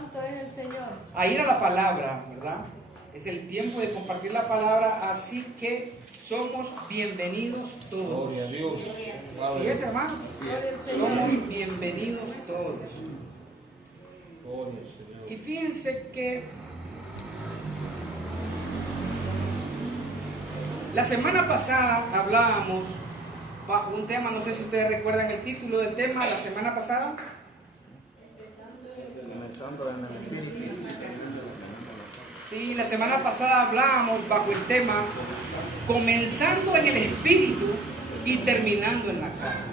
Santo es el Señor. A ir a la palabra, ¿verdad? Es el tiempo de compartir la palabra, así que somos bienvenidos todos. Gloria a Dios. ¿Sí es, hermano? Somos bienvenidos todos. Gloria al Señor. Y fíjense que la semana pasada hablábamos bajo un tema, no sé si ustedes recuerdan el título del tema la semana pasada. Comenzando en el Espíritu. Sí, la semana pasada hablábamos bajo el tema comenzando en el Espíritu y terminando en la carne.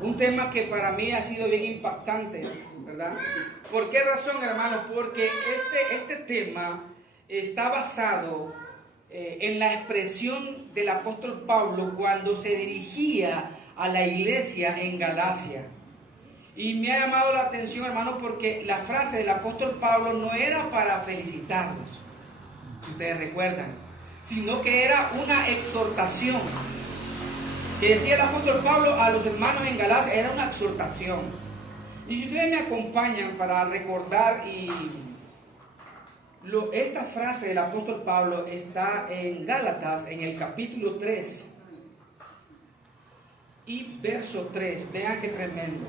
Un tema que para mí ha sido bien impactante, ¿verdad? ¿Por qué razón, hermanos? Porque este tema está basado en la expresión del apóstol Pablo cuando se dirigía a la iglesia en Galacia. Y me ha llamado la atención, hermano, porque la frase del apóstol Pablo no era para felicitarlos, si ustedes recuerdan, sino que era una exhortación. Que decía el apóstol Pablo a los hermanos en Galacia, era una exhortación. Y si ustedes me acompañan para recordar esta frase del apóstol Pablo está en Gálatas, en el capítulo 3 y verso 3. Vean qué tremendo.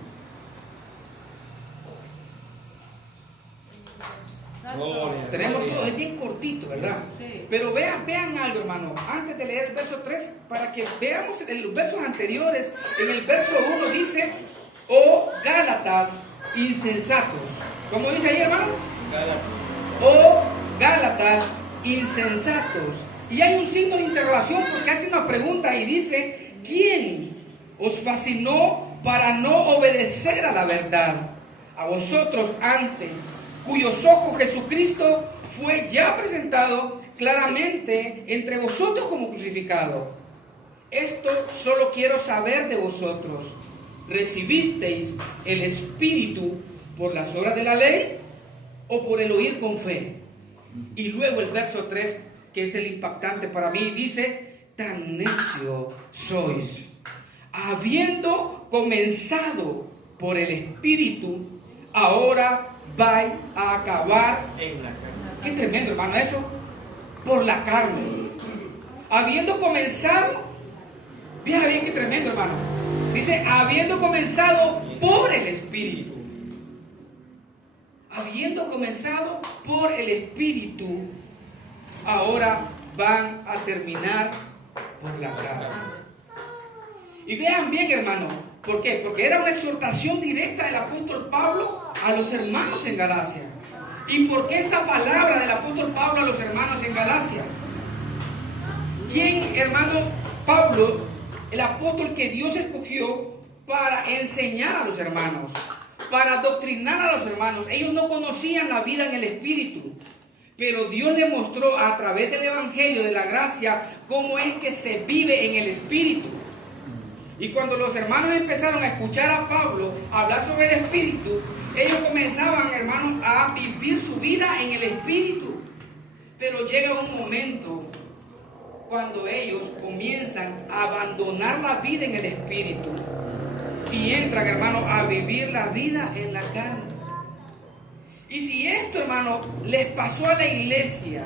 Tenemos todo, es bien cortito, ¿verdad? Sí. Pero vean algo, hermano, antes de leer el verso 3, para que veamos en los versos anteriores. En el verso 1 dice: oh Gálatas insensatos. ¿Cómo dice ahí, hermano? Gálatas. Oh Gálatas insensatos. Y hay un signo de interrogación porque hace una pregunta y dice: ¿quién os fascinó para no obedecer a la verdad? A vosotros antes, cuyos ojos Jesucristo fue ya presentado claramente entre vosotros como crucificado. Esto solo quiero saber de vosotros: ¿recibisteis el Espíritu por las obras de la ley o por el oír con fe? Y luego el verso 3, que es el impactante para mí, dice: tan necio sois, habiendo comenzado por el Espíritu, ahora vais a acabar en la carne. Qué tremendo, hermano, eso. Por la carne. Habiendo comenzado, fíjate bien qué tremendo, hermano. Dice: habiendo comenzado por el Espíritu. Habiendo comenzado por el Espíritu, ahora van a terminar por la carne. Y vean bien, hermano, ¿por qué? Porque era una exhortación directa del apóstol Pablo a los hermanos en Galacia. ¿Y por qué esta palabra del apóstol Pablo a los hermanos en Galacia? ¿Quién, hermano? Pablo, el apóstol que Dios escogió para enseñar a los hermanos, para adoctrinar a los hermanos. Ellos no conocían la vida en el Espíritu, pero Dios le mostró a través del Evangelio de la gracia cómo es que se vive en el Espíritu. Y cuando los hermanos empezaron a escuchar a Pablo hablar sobre el Espíritu, ellos comenzaban, hermanos, a vivir su vida en el Espíritu. Pero llega un momento cuando ellos comienzan a abandonar la vida en el Espíritu y entran, hermanos, a vivir la vida en la carne. Y si esto, hermano, les pasó a la iglesia,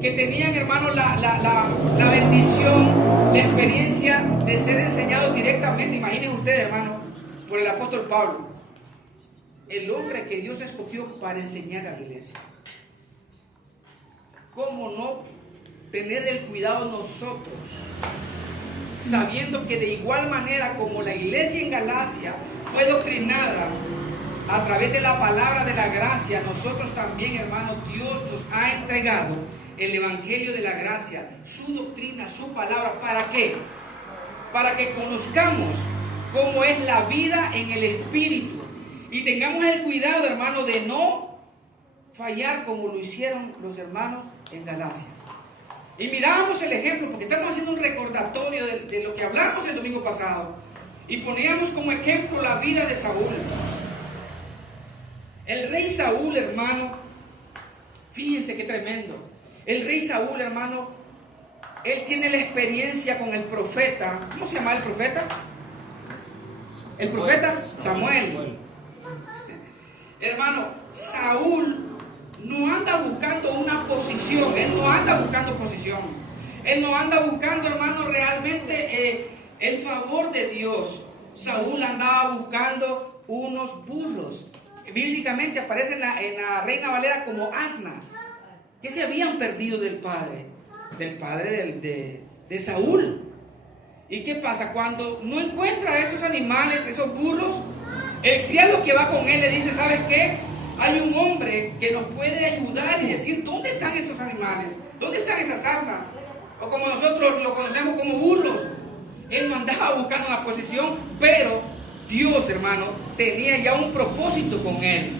que tenían, hermano, la bendición, la experiencia de ser enseñados directamente, imaginen ustedes, hermano, por el apóstol Pablo, el hombre que Dios escogió para enseñar a la iglesia. ¿Cómo no tener el cuidado nosotros, sabiendo que de igual manera como la iglesia en Galacia fue doctrinada a través de la palabra de la gracia, nosotros también, hermanos, Dios nos ha entregado el Evangelio de la gracia, su doctrina, su palabra? ¿Para qué? Para que conozcamos cómo es la vida en el Espíritu y tengamos el cuidado, hermano, de no fallar como lo hicieron los hermanos en Galacia. Y mirábamos el ejemplo, porque estamos haciendo un recordatorio de lo que hablamos el domingo pasado, y poníamos como ejemplo la vida de Saúl. El rey Saúl, hermano, fíjense qué tremendo. El rey Saúl, hermano, él tiene la experiencia con el profeta. ¿Cómo se llama el profeta? El profeta Samuel. Hermano, Saúl no anda buscando una posición, él no anda buscando posición, él no anda buscando, hermano, realmente el favor de Dios. Saúl andaba buscando unos burros. Bíblicamente aparece en la Reina Valera como asna, que se habían perdido del padre de Saúl. ¿Y qué pasa? Cuando no encuentra esos animales, esos burros, el criado que va con él le dice, ¿sabes qué? Hay un hombre que nos puede ayudar y decir, ¿dónde están esos animales? ¿Dónde están esas asnas? O como nosotros lo conocemos como burros. Él no andaba buscando una posición, pero Dios, hermano, tenía ya un propósito con él.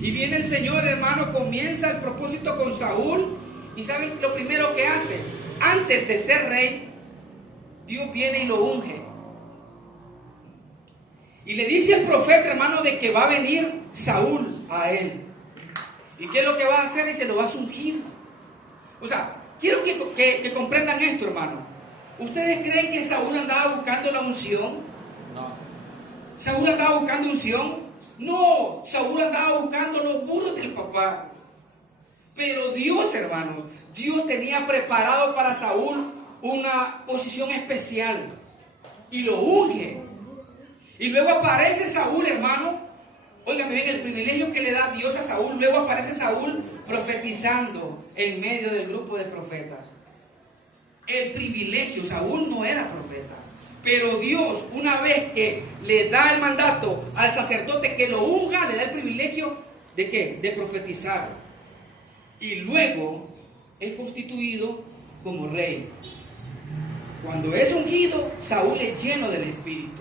Y viene el Señor, hermano, comienza el propósito con Saúl. Y ¿saben lo primero que hace? Antes de ser rey, Dios viene y lo unge. Y le dice al profeta, hermano, de que va a venir Saúl a él. ¿Y qué es lo que va a hacer? Y se lo va a ungir. O sea, quiero que comprendan esto, hermano. ¿Ustedes creen que Saúl andaba buscando la unción? No. ¿Saúl andaba buscando unción? No, Saúl andaba buscando los burros del papá. Pero Dios, hermanos, Dios tenía preparado para Saúl una posición especial. Y lo unge. Y luego aparece Saúl, hermano. Óigame bien, el privilegio que le da Dios a Saúl. Luego aparece Saúl profetizando en medio del grupo de profetas. El privilegio, Saúl no era profeta. Pero Dios, una vez que le da el mandato al sacerdote que lo unja, le da el privilegio ¿de qué? De profetizar. Y luego es constituido como rey. Cuando es ungido, Saúl es lleno del Espíritu.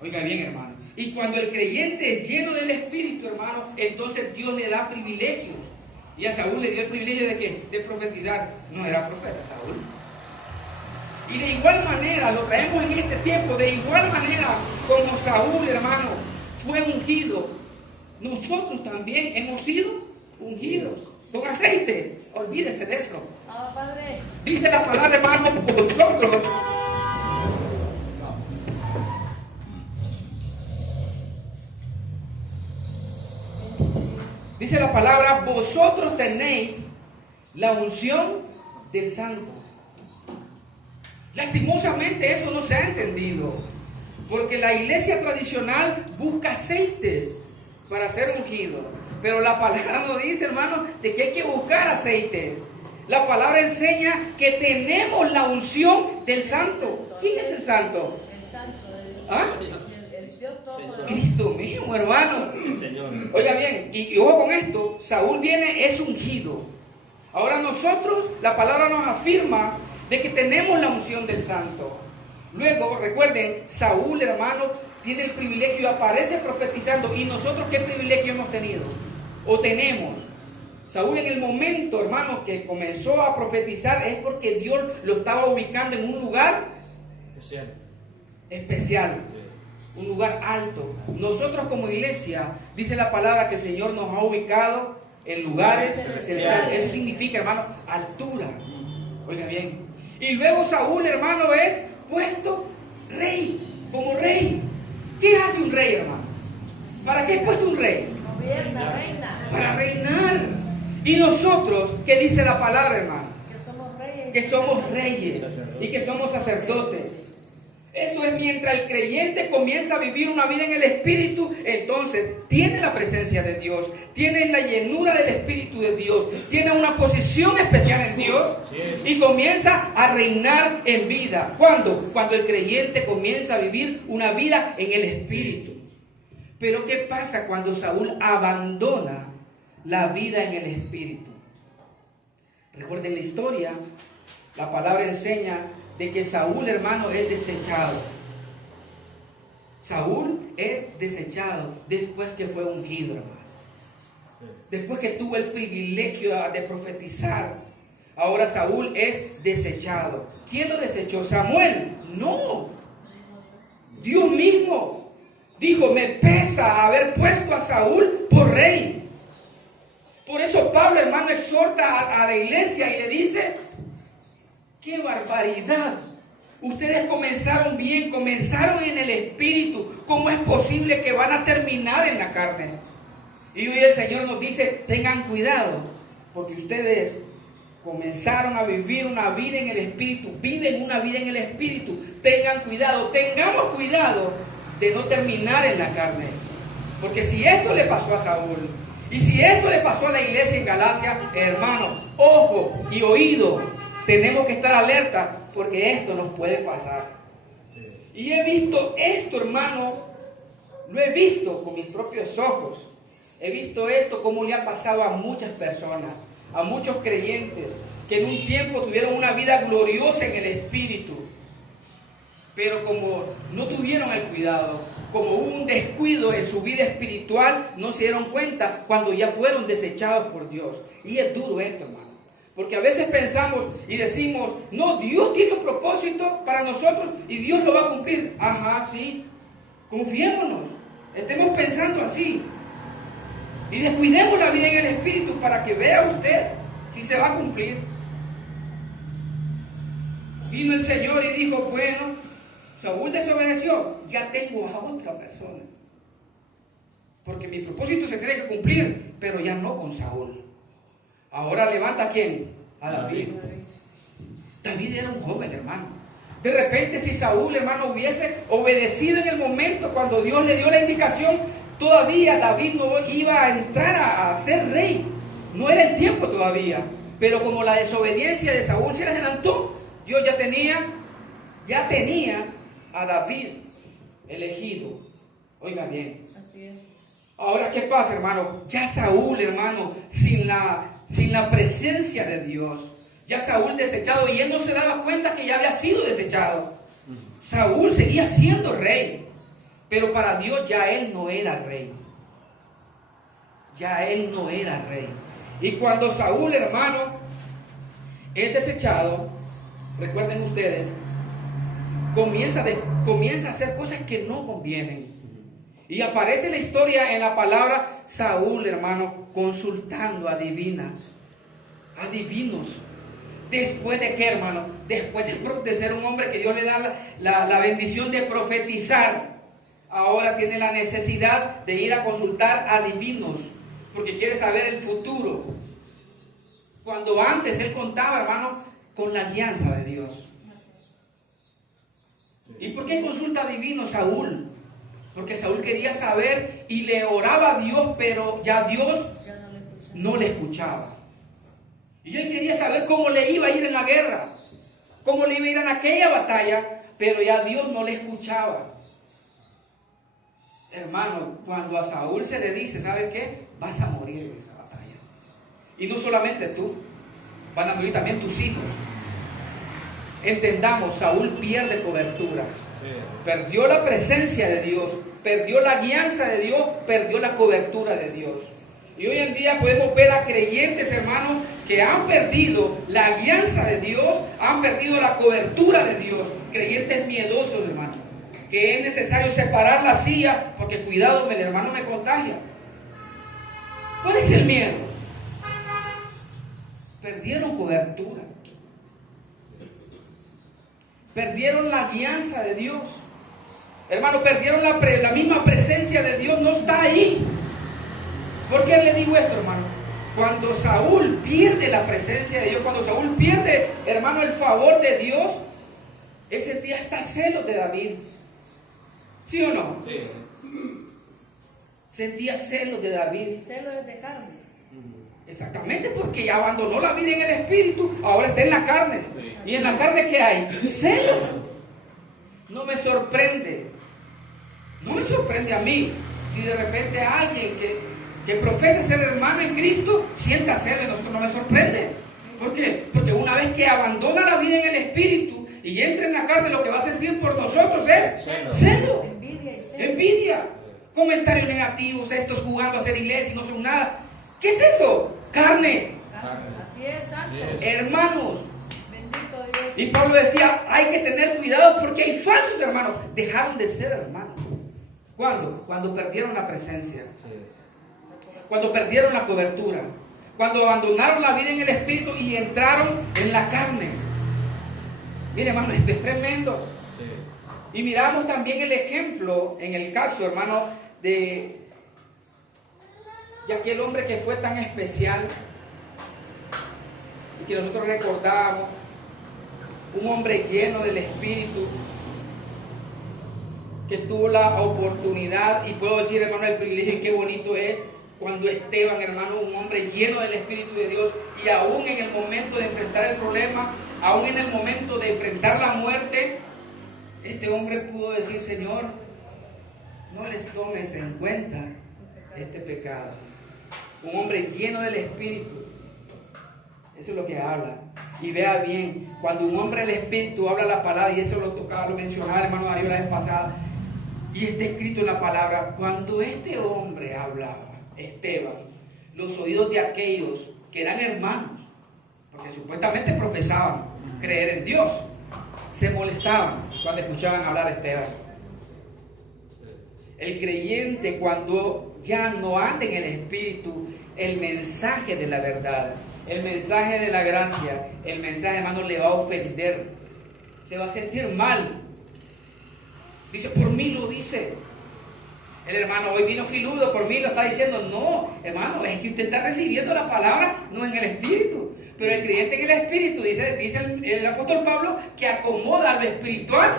Oiga bien, hermano. Y cuando el creyente es lleno del Espíritu, hermano, entonces Dios le da privilegios. Y a Saúl le dio el privilegio de ¿qué? De profetizar. No era profeta Saúl. Y de igual manera, lo traemos en este tiempo, de igual manera como Saúl, hermano, fue ungido, nosotros también hemos sido ungidos con aceite. Olvídese de eso. Dice la palabra, hermano, vosotros. Dice la palabra, vosotros tenéis la unción del Santo. Lastimosamente eso no se ha entendido, porque la iglesia tradicional busca aceite para ser ungido, pero la palabra nos dice, hermano, de que hay que buscar aceite. La palabra enseña que tenemos la unción del Santo. ¿Quién es el Santo? El Santo. ¿Ah? El Dios Todopoderoso. Cristo mismo, hermano. El Señor. Oiga bien, y ojo con esto, Saúl viene, es ungido. Ahora nosotros, la palabra nos afirma de que tenemos la unción del Santo. Luego, recuerden, Saúl, hermano, tiene el privilegio, aparece profetizando. ¿Y nosotros qué privilegio hemos tenido? ¿O tenemos? Saúl en el momento, hermano, que comenzó a profetizar es porque Dios lo estaba ubicando en un lugar especial, un lugar alto. Nosotros como iglesia, dice la palabra que el Señor nos ha ubicado en lugares celestiales. Eso significa, hermano, altura. Oiga bien. Y luego Saúl, hermano, es puesto rey, como rey. ¿Qué hace un rey, hermano? ¿Para qué es puesto un rey? Gobierna, reina. Para reinar. Y nosotros, ¿qué dice la palabra, hermano? Que somos reyes. Que somos reyes y que somos sacerdotes. Eso es mientras el creyente comienza a vivir una vida en el Espíritu, entonces tiene la presencia de Dios, tiene la llenura del Espíritu de Dios, tiene una posición especial en Dios y comienza a reinar en vida. ¿Cuándo? Cuando el creyente comienza a vivir una vida en el Espíritu. Pero ¿qué pasa cuando Saúl abandona la vida en el Espíritu? Recuerden la historia, la palabra enseña de que Saúl, hermano, es desechado. Saúl es desechado después que fue ungido, hermano. Después que tuvo el privilegio de profetizar, ahora Saúl es desechado. ¿Quién lo desechó? ¿Samuel? No. Dios mismo dijo, me pesa haber puesto a Saúl por rey. Por eso Pablo, hermano, exhorta a la iglesia y le dice, ¡qué barbaridad! Ustedes comenzaron bien, comenzaron en el Espíritu. ¿Cómo es posible que van a terminar en la carne? Y hoy el Señor nos dice, tengan cuidado, porque ustedes comenzaron a vivir una vida en el Espíritu, viven una vida en el Espíritu. Tengan cuidado, tengamos cuidado de no terminar en la carne. Porque si esto le pasó a Saúl, y si esto le pasó a la iglesia en Galacia, hermano, ojo y oído, tenemos que estar alerta, porque esto nos puede pasar. Y he visto esto, hermano, lo he visto con mis propios ojos. He visto esto como le ha pasado a muchas personas, a muchos creyentes, que en un tiempo tuvieron una vida gloriosa en el Espíritu, pero como no tuvieron el cuidado, como hubo un descuido en su vida espiritual, no se dieron cuenta cuando ya fueron desechados por Dios. Y es duro esto, hermano, porque a veces pensamos y decimos, no, Dios tiene un propósito para nosotros y Dios lo va a cumplir. Ajá, sí, confiémonos, estemos pensando así. Y descuidemos la vida en el Espíritu para que vea usted si se va a cumplir. Vino el Señor y dijo, bueno, Saúl desobedeció, ya tengo a otra persona. Porque mi propósito se tiene que cumplir, pero ya no con Saúl. Ahora levanta a ¿quién? A David. David era un joven, hermano. De repente, si Saúl, hermano, hubiese obedecido en el momento cuando Dios le dio la indicación, todavía David no iba a entrar a ser rey. No era el tiempo todavía. Pero como la desobediencia de Saúl se le adelantó, Dios ya tenía a David elegido. Oiga bien. Así es. Ahora, ¿qué pasa, hermano? Ya Saúl, hermano, sin la presencia de Dios, ya Saúl desechado, y él no se daba cuenta que ya había sido desechado. Saúl seguía siendo rey, pero para Dios ya él no era rey. Ya él no era rey. Y cuando Saúl, hermano, es desechado, recuerden ustedes, comienza a hacer cosas que no convienen. Y aparece la historia en la palabra Saúl, hermano, consultando a adivinos. ¿Después de qué, hermano? Después de ser un hombre que Dios le da la bendición de profetizar, ahora tiene la necesidad de ir a consultar a adivinos, porque quiere saber el futuro. Cuando antes él contaba, hermano, con la guianza de Dios. ¿Y por qué consulta a adivinos Saúl? Porque Saúl quería saber y le oraba a Dios, pero ya Dios no le escuchaba. Y él quería saber cómo le iba a ir en la guerra, cómo le iba a ir en aquella batalla, pero ya Dios no le escuchaba. Hermano, cuando a Saúl se le dice, ¿sabes qué? Vas a morir en esa batalla. Y no solamente tú, van a morir también tus hijos. Entendamos, Saúl pierde cobertura. Perdió la presencia de Dios, perdió la guianza de Dios, perdió la cobertura de Dios. Y hoy en día podemos ver a creyentes, hermanos, que han perdido la guianza de Dios, han perdido la cobertura de Dios. Creyentes miedosos, hermano, que es necesario separar la silla, porque cuidado, el hermano me contagia. ¿Cuál es el miedo? Perdieron cobertura. Perdieron la guianza de Dios. Hermano, perdieron la misma presencia de Dios, no está ahí. ¿Por qué le digo esto, hermano? Cuando Saúl pierde la presencia de Dios, cuando Saúl pierde, hermano, el favor de Dios, ese día está celos de David. ¿Sí o no? Sí. Sentía celos de David. Y celo es de carne. Exactamente, porque ya abandonó la vida en el espíritu, ahora está en la carne. Sí. ¿Y en la carne qué hay? Celo. No me sorprende. No me sorprende a mí si de repente alguien que profesa ser hermano en Cristo sienta celo en nosotros. No me sorprende. ¿Por qué? Porque una vez que abandona la vida en el espíritu y entra en la carne, lo que va a sentir por nosotros es celo. Envidia y celo. Envidia. Comentarios negativos, estos jugando a ser iglesia y no son nada. ¿Qué es eso? Carne. Así es, santo. Hermanos. Bendito Dios. Y Pablo decía, hay que tener cuidado porque hay falsos hermanos. Dejaron de ser hermanos. ¿Cuándo? Cuando perdieron la presencia. Cuando perdieron la cobertura. Cuando abandonaron la vida en el espíritu y entraron en la carne. Mire, hermano, esto es tremendo. Sí. Y miramos también el ejemplo en el caso, hermano, de aquel hombre que fue tan especial y que nosotros recordamos, un hombre lleno del Espíritu, que tuvo la oportunidad, y puedo decir, hermano, el privilegio, y qué bonito es cuando Esteban, hermano, un hombre lleno del Espíritu de Dios, y aún en el momento de enfrentar el problema, aún en el momento de enfrentar la muerte, este hombre pudo decir: Señor, no les tomes en cuenta este pecado. Un hombre lleno del Espíritu, eso es lo que habla. Y vea bien, cuando un hombre del Espíritu habla la palabra, y eso lo tocaba, lo mencionaba el hermano Darío la vez pasada, y está escrito en la palabra, cuando este hombre hablaba, Esteban, los oídos de aquellos que eran hermanos, porque supuestamente profesaban creer en Dios, se molestaban cuando escuchaban hablar a Esteban. El creyente, cuando ya no anda en el Espíritu, el mensaje de la verdad, el mensaje de la gracia, el mensaje, hermano, le va a ofender, se va a sentir mal. Dice: por mí lo dice. El hermano hoy vino filudo, por mí lo está diciendo. No, hermano, es que usted está recibiendo la palabra, no en el Espíritu. Pero el creyente en el Espíritu, dice el apóstol Pablo, que acomoda lo espiritual.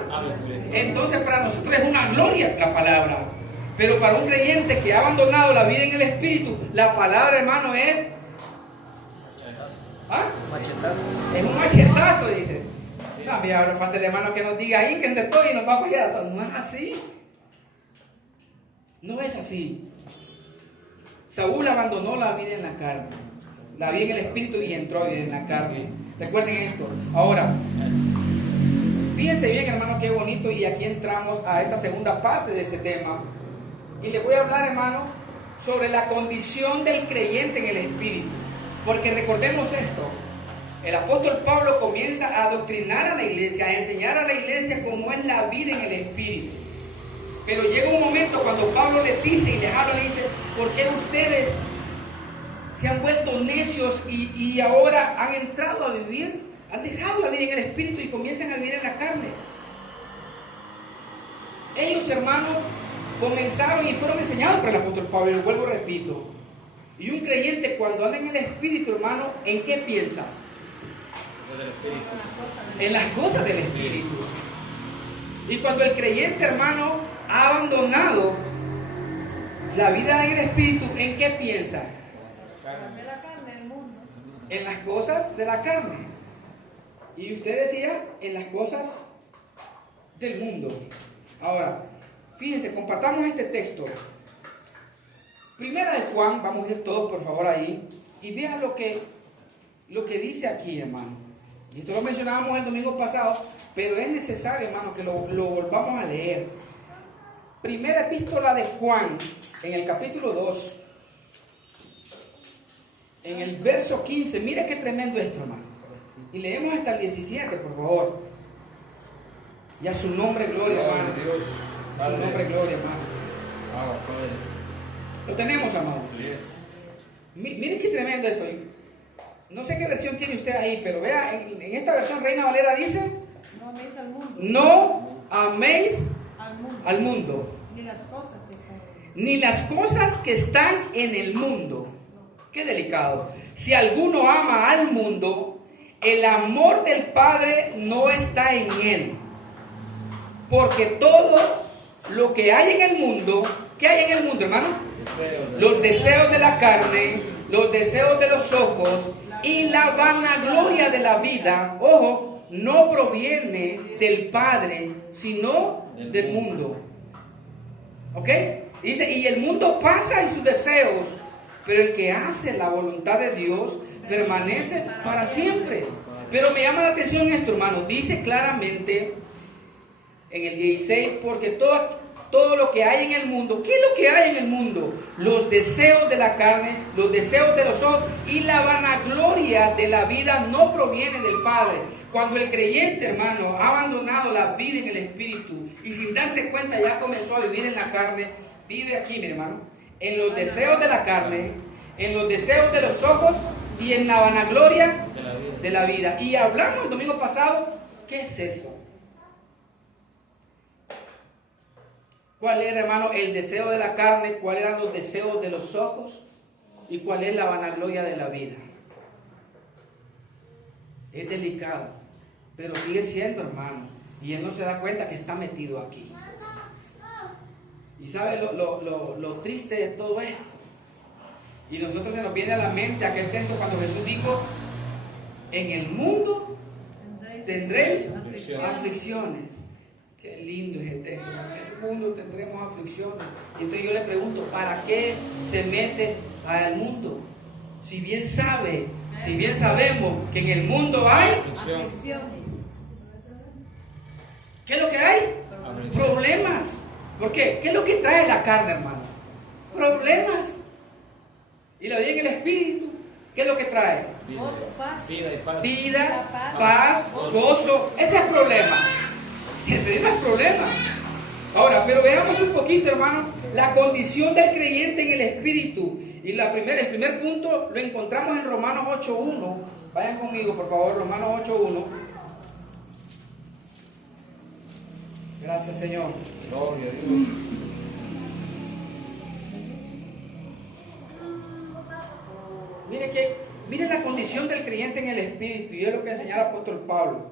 Entonces para nosotros es una gloria la palabra. Pero para un creyente que ha abandonado la vida en el Espíritu, la palabra, hermano, es... ¿Ah? Machetazo. Es un machetazo, dice. No, mira, ahora falta el hermano que nos diga ahí que se estoy y nos va a fallar a todos. No es así. No es así. Saúl abandonó la vida en la carne, la vida en el Espíritu, y entró a vivir en la carne. Recuerden esto. Ahora, fíjense bien, hermano, qué bonito. Y aquí entramos a esta segunda parte de este tema. Y le voy a hablar, hermano, sobre la condición del creyente en el Espíritu. Porque recordemos esto. El apóstol Pablo comienza a adoctrinar a la iglesia, a enseñar a la iglesia cómo es la vida en el Espíritu. Pero llega un momento cuando Pablo les dice y les habla, le dice: ¿por qué ustedes se han vuelto necios y ahora han entrado a vivir, han dejado la vida en el Espíritu y comienzan a vivir en la carne? Ellos, hermanos, comenzaron y fueron enseñados por el apóstol Pablo, y lo vuelvo, repito. Y un creyente, cuando anda en el Espíritu, hermano, ¿en qué piensa? En las cosas del Espíritu. Y cuando el creyente, hermano, ha abandonado la vida en el Espíritu, ¿en qué piensa? De la carne del mundo. En las cosas de la carne. Y usted decía, en las cosas del mundo. Ahora, fíjense, compartamos este texto. Primera de Juan, vamos a ir todos por favor ahí, y vean lo que dice aquí, hermano. Y esto lo mencionábamos el domingo pasado, pero es necesario, hermano, que lo volvamos a leer. Primera epístola de Juan, en el capítulo 2, en el verso 15, mire qué tremendo esto, hermano. Y leemos hasta el 17, por favor. Y a su nombre, gloria, hermano. A su nombre, gloria, hermano. Lo tenemos, amado. Mire qué tremendo esto. No sé qué versión tiene usted ahí, pero vea, en esta versión Reina Valera dice: No améis al mundo. no améis Al mundo. al mundo, Ni las cosas que están. ni las cosas que están en el mundo. Qué delicado. Si alguno ama al mundo, el amor del Padre no está en él. Porque todo lo que hay en el mundo, ¿qué hay en el mundo, hermano? Los deseos de la carne, los deseos de los ojos y la vanagloria de la vida, ojo, no proviene del Padre, sino del mundo. ¿Ok? Dice, y el mundo pasa en sus deseos, pero el que hace la voluntad de Dios permanece para siempre. Pero me llama la atención esto, hermano. Dice claramente en el 16, porque todo lo que hay en el mundo, ¿qué es lo que hay en el mundo? Los deseos de la carne, los deseos de los ojos y la vanagloria de la vida no proviene del Padre. Cuando el creyente, hermano, ha abandonado la vida en el Espíritu y sin darse cuenta ya comenzó a vivir en la carne, vive aquí, mi hermano, en los deseos de la carne, en los deseos de los ojos y en la vanagloria de la vida. Y hablamos el domingo pasado ¿Qué es eso? ¿Cuál era, hermano, el deseo de la carne? ¿Cuáles eran los deseos de los ojos? ¿Y cuál es la vanagloria de la vida? Es delicado, pero sigue siendo, hermano. Y él no se da cuenta que está metido aquí. Y sabe lo triste de todo esto. Y nosotros se nos viene a la mente aquel texto cuando Jesús dijo: en el mundo tendréis aflicciones. Qué lindo es el texto. En el mundo tendremos aflicciones. Y entonces yo le pregunto, ¿para qué se mete al mundo? Si bien sabemos que en el mundo hay, Aflicciones. ¿qué es lo que hay? Problemas. ¿Por qué? ¿Qué es lo que trae la carne, hermano? Problemas. Y la vida en el espíritu, ¿qué es lo que trae? Gozo, paz. Vida y paz. Vida, paz, gozo. Ese es el problema. Ese es el problema. Ahora, pero veamos un poquito, hermano, la condición del creyente en el espíritu. Y el primer punto lo encontramos en Romanos 8.1. Vayan conmigo, por favor, Romanos 8.1. Gracias, Señor. Gloria a Dios. Mire la condición del creyente en el espíritu, y es lo que enseñó el apóstol Pablo.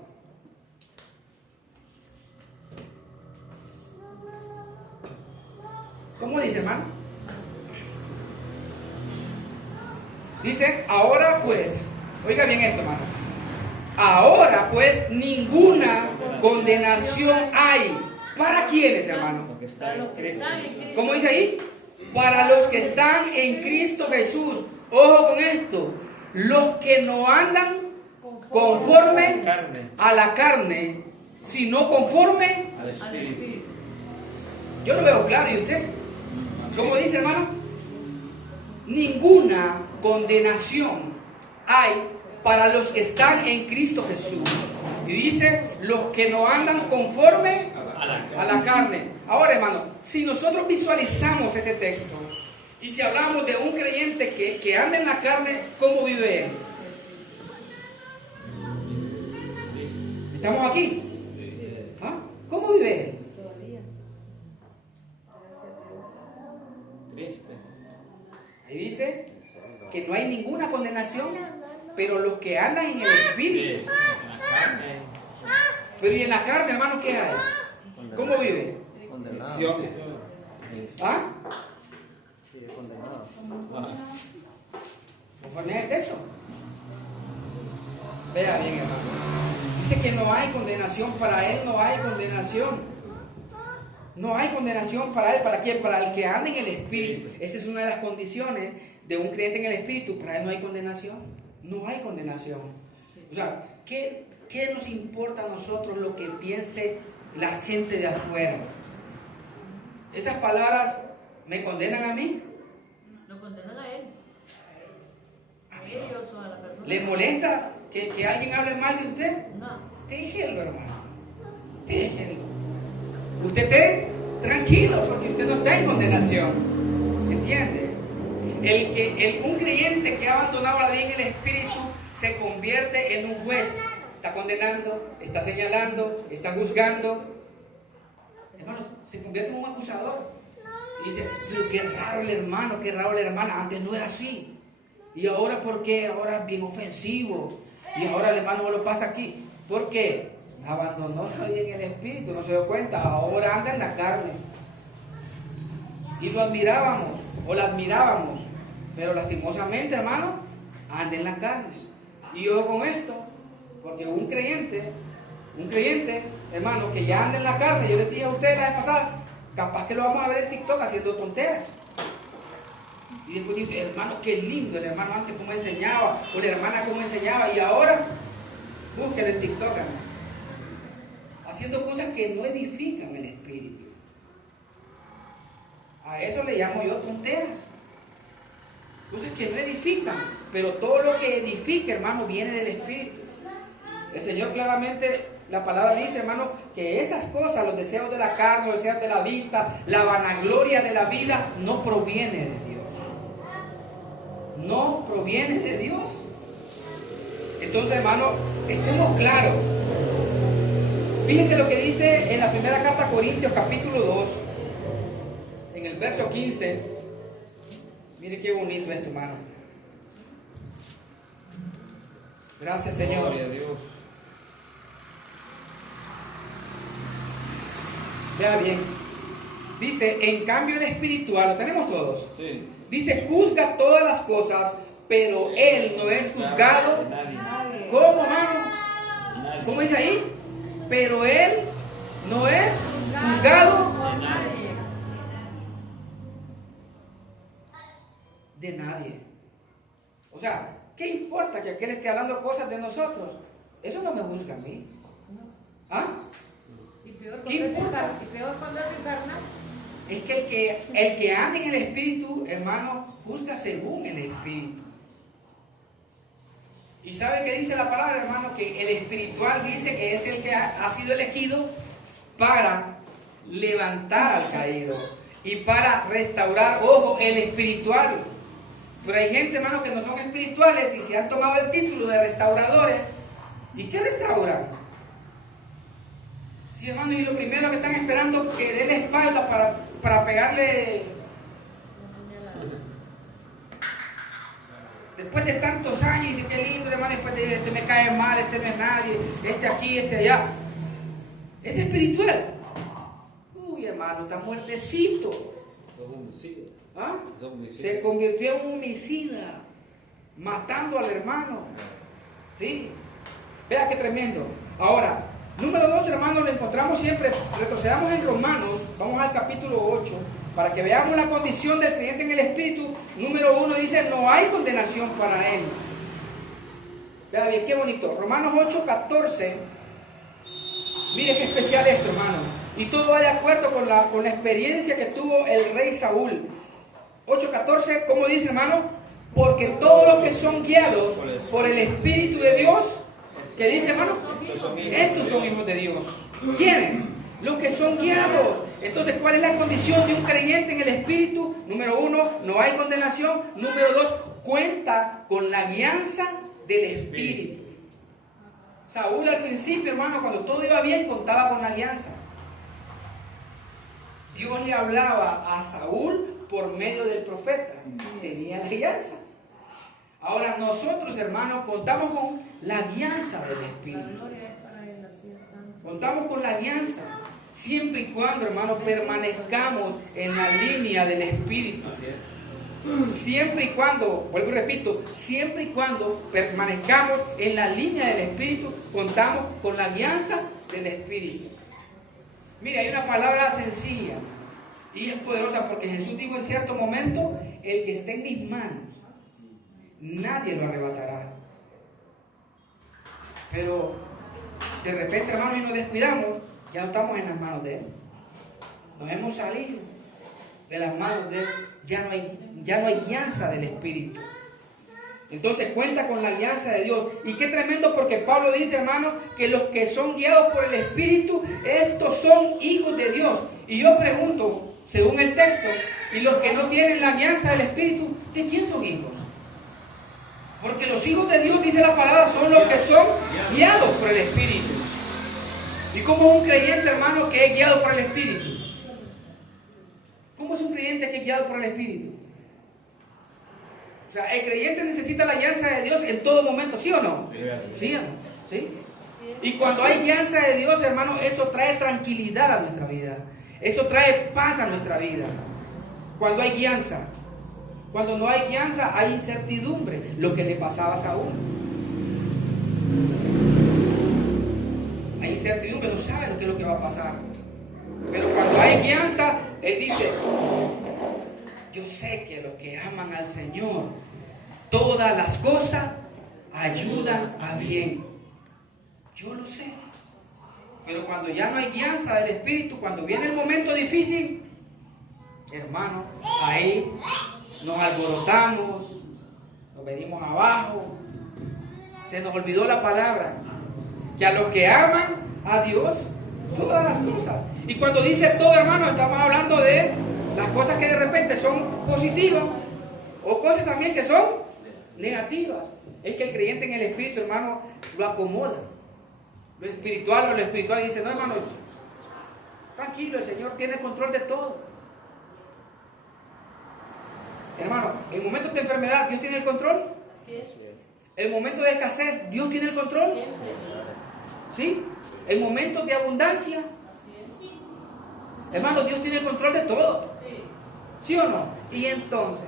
¿Cómo dice, hermano? Dice, ahora pues, oiga bien esto, hermano. Ahora pues ninguna condenación hay. ¿Para quiénes, hermano? Porque está en Cristo. ¿Cómo dice ahí? Para los que están en Cristo Jesús. Ojo con esto. Los que no andan conforme a la carne, sino conforme Al Espíritu. Yo lo veo claro, ¿y usted? ¿Cómo dice, hermano? Ninguna condenación hay para los que están en Cristo Jesús. Y dice, los que no andan conforme a la carne. Ahora, hermano, si nosotros visualizamos ese texto, y si hablamos de un creyente que anda en la carne, ¿cómo vive él? ¿Estamos aquí? ¿Ah? ¿Cómo vive él? Todavía. Triste. Ahí dice que no hay ninguna condenación, pero los que andan en el espíritu. Pero ¿y en la carne, hermano, qué hay? ¿Cómo vive? Condenado. ¿Ah? Sí, es condenado. ¿Conforme al texto? Vea bien, hermano. Dice que no hay condenación para él, no hay condenación. No hay condenación para él. ¿Para quién? Para el que anda en el espíritu. Esa es una de las condiciones de un creyente en el espíritu. Para él no hay condenación. No hay condenación. O sea, ¿qué nos importa a nosotros lo que piense la gente de afuera? Esas palabras me condenan a mí. Lo condenan a él. A ellos o a la persona. ¿Le molesta que alguien hable mal de usted? No. Déjenlo, hermano. Déjenlo. Usted esté tranquilo porque usted no está en condenación. ¿Entiende? Un creyente que ha abandonado la vida en el espíritu se convierte en un juez. Está condenando, está señalando, está juzgando. Hermano, se convierte en un acusador. Y dice, pero qué raro el hermano, qué raro la hermana. Antes no era así. Y ahora, ¿por qué? Ahora es bien ofensivo. Y ahora el hermano no lo pasa aquí. ¿Por qué? Abandonó la vida en el espíritu, no se dio cuenta. Ahora anda en la carne. Y lo admirábamos, o la admirábamos. Pero lastimosamente, hermano, anda en la carne. Y yo con esto, porque un creyente, hermano, que ya anda en la carne, yo les dije a ustedes la vez pasada, capaz que lo vamos a ver en TikTok haciendo tonteras. Y después dice, hermano, qué lindo, el hermano antes cómo enseñaba, o la hermana cómo enseñaba, y ahora, búsquenlo en TikTok, hermano. Haciendo cosas que no edifican el espíritu. A eso le llamo yo tonteras. Cosas que no edifican, pero todo lo que edifica, hermano, viene del espíritu. El Señor claramente, la palabra dice, hermano, que esas cosas, los deseos de la carne, los deseos de la vista, la vanagloria de la vida, no proviene de Dios. No proviene de Dios. Entonces, hermano, estemos claros. Fíjense lo que dice en la primera carta a Corintios, capítulo 2, en el verso 15. Mire qué bonito esto, hermano. Gracias, Señor. Gloria a Dios. Vea bien. Dice, en cambio el espiritual, lo tenemos todos. Sí. Dice, juzga todas las cosas, pero él no es juzgado. De nadie. ¿Cómo, hermano? Nadie. ¿Cómo dice ahí? Pero él no es juzgado De nadie. de nadie. O sea, ¿qué importa que aquel esté hablando cosas de nosotros? Eso no me juzga a mí. ¿Ah? Y peor ¿Qué importa? cuando es encarnado. Es que el que anda en el Espíritu, hermano, juzga según el Espíritu. ¿Y sabe qué dice la palabra, hermano? Que el espiritual dice que es el que ha sido elegido para levantar al caído y para restaurar, ojo, el espiritual. Pero hay gente, hermano, que no son espirituales y se han tomado el título de restauradores. ¿Y qué restauran? Sí, hermano, y lo primero que están esperando que dé la espalda para pegarle. Después de tantos años, dice qué lindo, hermano, después de este me cae mal, este no es nadie, este aquí, este allá. Es espiritual. Uy, hermano, está muertecito. Sos homicida. ¿Ah? Sos homicida. Se convirtió en un homicida, matando al hermano. Sí. Vea qué tremendo. Ahora, número 2, hermano, lo encontramos siempre. Retrocedamos en Romanos, vamos al capítulo 8, para que veamos la condición del creyente en el Espíritu. Número 1 dice, no hay condenación para él. Vea bien, qué bonito. Romanos 8, 14. Mire qué especial esto, hermano. Y todo va de acuerdo con la experiencia que tuvo el rey Saúl. 8:14, ¿cómo dice, hermano? Porque todos los que son guiados por el Espíritu de Dios, ¿qué dice, hermano? Estos son hijos de Dios. ¿Quiénes? Los que son guiados. Entonces, ¿cuál es la condición de un creyente en el Espíritu? Número 1, no hay condenación. Número 2, cuenta con la guianza del Espíritu. Saúl al principio, hermano, cuando todo iba bien, contaba con la alianza. Dios le hablaba a Saúl por medio del profeta. Tenía la alianza. Ahora nosotros, hermanos, contamos con la alianza del Espíritu. Contamos con la alianza. Siempre y cuando, hermanos, permanezcamos en la línea del Espíritu. Así es. Siempre y cuando, vuelvo y repito, siempre y cuando permanezcamos en la línea del Espíritu, contamos con la alianza del Espíritu. Mire, hay una palabra sencilla y es poderosa porque Jesús dijo en cierto momento, el que esté en mis manos, nadie lo arrebatará. Pero de repente, hermanos, y nos descuidamos, ya no estamos en las manos de Él. Nos hemos salido de las manos de Él. Ya no hay guianza del Espíritu. Entonces cuenta con la alianza de Dios. Y qué tremendo, porque Pablo dice, hermano, que los que son guiados por el Espíritu, estos son hijos de Dios. Y yo pregunto, según el texto, y los que no tienen la alianza del Espíritu, ¿de quién son hijos? Porque los hijos de Dios, dice la palabra, son los que son guiados por el Espíritu. ¿Y cómo es un creyente, hermano, que es guiado por el Espíritu? ¿Cómo es un creyente que es guiado por el Espíritu? O sea, el creyente necesita la guianza de Dios en todo momento, ¿sí o no? ¿Sí o no? ¿Sí? Y cuando hay guianza de Dios, hermano, eso trae tranquilidad a nuestra vida. Eso trae paz a nuestra vida. Cuando hay guianza. Cuando no hay guianza, hay incertidumbre. Lo que le pasaba a Saúl. Hay incertidumbre, no sabe lo que es lo que va a pasar. Pero cuando hay guianza, él dice, yo sé que los que aman al Señor, todas las cosas ayudan a bien. Yo lo sé. Pero cuando ya no hay guianza del Espíritu, cuando viene el momento difícil, hermano, ahí nos alborotamos, nos venimos abajo. Se nos olvidó la palabra, que a los que aman a Dios, todas las cosas. Y cuando dice todo, hermano, estamos hablando de las cosas que de repente son positivas o cosas también que son negativas. Es que el creyente en el Espíritu, hermano, lo acomoda. lo espiritual o lo espiritual y dice, no hermano, tranquilo, el Señor tiene control de todo. Hermano, en momentos de enfermedad, ¿Dios tiene el control? Así es. En momentos de escasez, ¿Dios tiene el control? Siempre. ¿Sí? En momentos de abundancia, Así es. hermano, Dios tiene el control de todo. Sí. ¿Sí o no? Y entonces,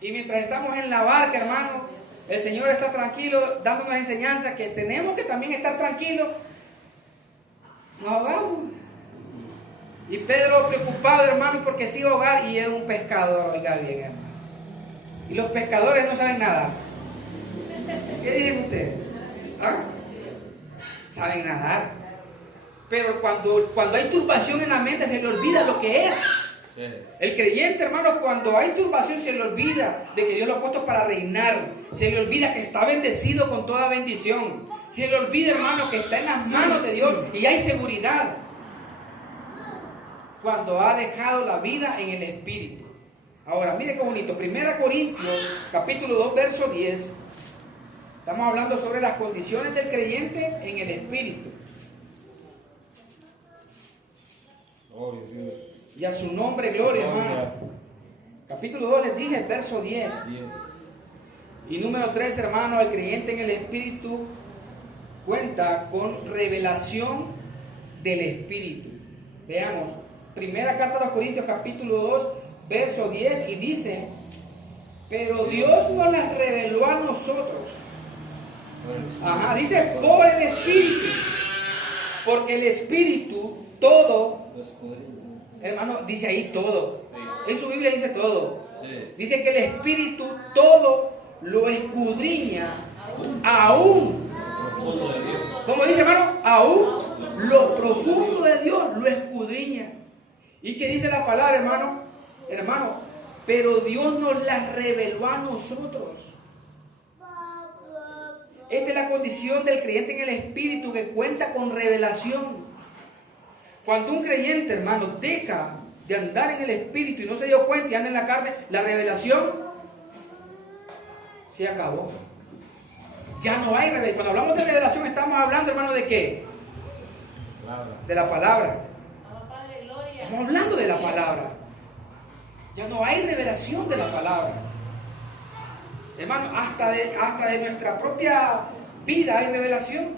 y mientras estamos en la barca, hermano, el Señor está tranquilo, dándonos enseñanza que tenemos que también estar tranquilos. Nos ahogamos. Y Pedro preocupado, hermano, porque se iba a ahogar y era un pescador, oiga bien, hermano. Y los pescadores no saben nadar. ¿Qué dicen ustedes? ¿Ah? Saben nadar. Pero cuando hay turbación en la mente se le olvida lo que es. Sí. El creyente, hermano, cuando hay turbación se le olvida de que Dios lo ha puesto para reinar. Se le olvida que está bendecido con toda bendición. Se le olvida, hermano, que está en las manos de Dios y hay seguridad. Cuando ha dejado la vida en el Espíritu. Ahora, mire qué bonito. 1 Corintios, capítulo 2, verso 10. Estamos hablando sobre las condiciones del creyente en el Espíritu. Gloria a Dios. Y a su nombre, gloria, hermano. Gloria. Capítulo 2 les dije, verso 10. 10. Y número 3, hermano, el creyente en el Espíritu cuenta con revelación del Espíritu. Veamos, primera carta a los Corintios, capítulo 2, verso 10, y dice, pero Dios nos las reveló a nosotros. Ajá, dice, por el Espíritu. Porque el Espíritu, todo, hermano, dice ahí todo. En su Biblia dice todo. Dice que el Espíritu todo lo escudriña aún. Profundo de Dios. ¿Cómo dice, hermano? Aún lo profundo de Dios lo escudriña. ¿Y qué dice la palabra, hermano? Hermano, pero Dios nos la reveló a nosotros. Esta es la condición del creyente en el Espíritu que cuenta con revelación. Cuando un creyente, hermano, deja de andar en el Espíritu y no se dio cuenta y anda en la carne, la revelación se acabó. Ya no hay revelación. Cuando hablamos de revelación estamos hablando, hermano, ¿de qué? De la palabra. Padre, gloria. Estamos hablando de la palabra. Ya no hay revelación de la palabra. Hermano, hasta de nuestra propia vida hay revelación.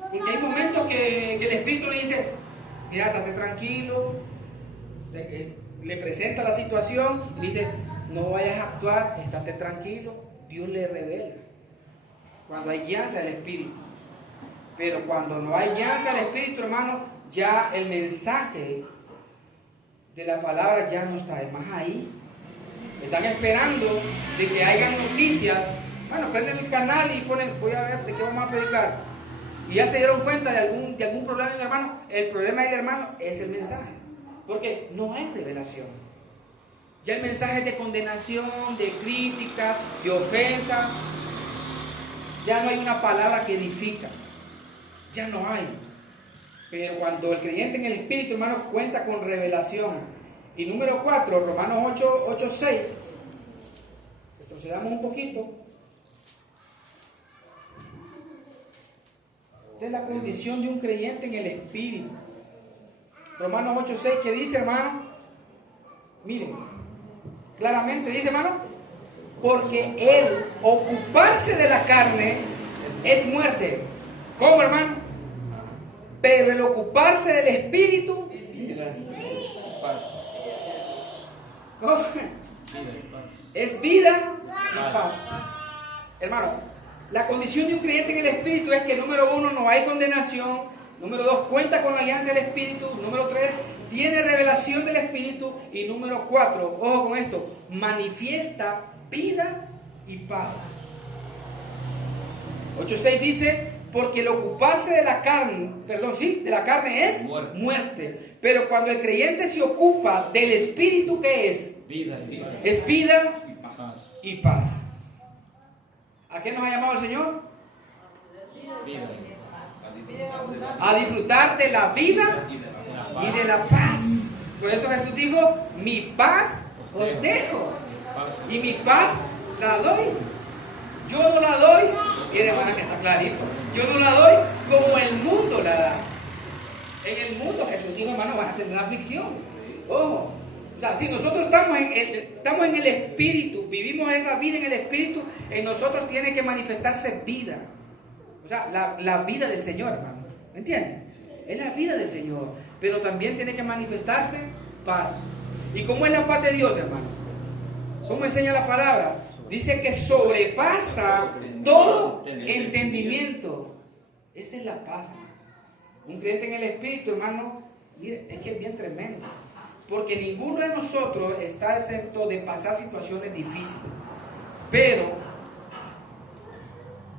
Porque hay momentos que el Espíritu le dice, mira, estate tranquilo. Le presenta la situación y dice, no vayas a actuar, estate tranquilo. Dios le revela. Cuando hay guianza del Espíritu. Pero cuando no hay guianza del Espíritu, hermano, ya el mensaje de la palabra ya no está. Es más ahí. Están esperando de que hayan noticias. Bueno, prenden el canal y ponen, voy a ver de qué vamos a predicar. Y ya se dieron cuenta de algún problema en el hermano. El problema del hermano es el mensaje. Porque no hay revelación. Ya el mensaje es de condenación, de crítica, de ofensa. Ya no hay una palabra que edifica. Ya no hay. Pero cuando el creyente en el Espíritu, hermano, cuenta con revelación. Y número 4, Romanos 8, 6. Retrocedamos un poquito. Esta es la condición de un creyente en el Espíritu. Romanos 8, 6, ¿qué dice, hermano? Miren, claramente dice, hermano, porque el ocuparse de la carne es muerte. ¿Cómo, hermano? Pero el ocuparse del Espíritu es vida. Paz. ¿Cómo? Es vida y paz. Hermano, la condición de un creyente en el Espíritu es que número 1, no hay condenación. Número 2, cuenta con la alianza del Espíritu. Número 3, tiene revelación del Espíritu. Y número 4, ojo con esto, manifiesta vida y paz. 8.6 dice, porque el ocuparse de la carne, de la carne es muerte. Pero cuando el creyente se ocupa del Espíritu, ¿qué es? Vida y paz. Es vida Paz. y paz. ¿A qué nos ha llamado el Señor? Vida. A disfrutar de la vida y de la paz. Por eso Jesús dijo, mi paz os dejo y mi paz la doy. Yo no la doy, mire hermana que está clarito, yo no la doy como el mundo la da. En el mundo Jesús dijo, hermano, van a tener aflicción. Ojo, o sea, si nosotros estamos en el Espíritu, vivimos esa vida en el Espíritu, en nosotros tiene que manifestarse vida. O sea, la vida del Señor, hermano. ¿Me entienden? Es la vida del Señor, pero también tiene que manifestarse paz. ¿Y cómo es la paz de Dios, hermano? ¿Cómo enseña la palabra? Dice que sobrepasa todo entendimiento. Esa es la paz, hermano. Un creyente en el Espíritu, hermano, mire, es que es bien tremendo. Porque ninguno de nosotros está exento de pasar situaciones difíciles. Pero